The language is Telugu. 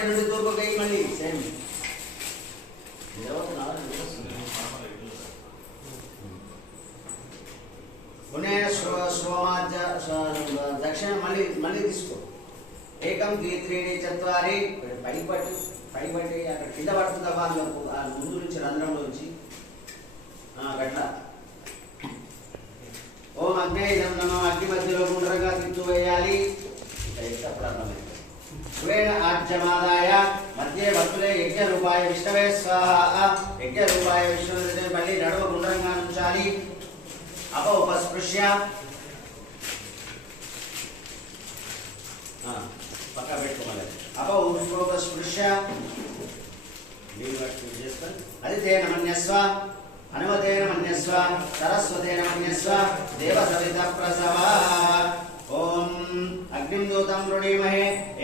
పడమటి నుండి తూర్పు కై మళ్ళీ సేమ్ पुनः श्रोमाज दक्षिण मल्ली मल्ली తీసుకో ఏకం ద్విత్రీణి చత్వారి పైపట్టి అక్కడ కింద పడుతుందా వాళ్ళు ముందు నుంచి రంధ్రంలో నుంచి గట్ల ఓం అగ్నే ఇదం నమో అగ్ని మధ్యలో గుండ్రంగా తిట్టు వేయాలి వేణ ఆజ్యమాదాయ మధ్య భక్తులే యజ్ఞ రూపాయ విష్ణవే స్వాహ యజ్ఞ రూపాయ విష్ణువే మళ్ళీ నడుమ గుండ్రంగా ఉంచాలి అప ఉపస్పృశ్య పక్కా పెట్టుకోవాలి అప ఉపస్పృశ్య అదితేన మన్యస్వ అనుమతేన మన్యస్వ సరస్వతేన మన్యస్వ దేవ సవిత ప్రసవ ఓం అగ్నిం దూతం వృణీమహే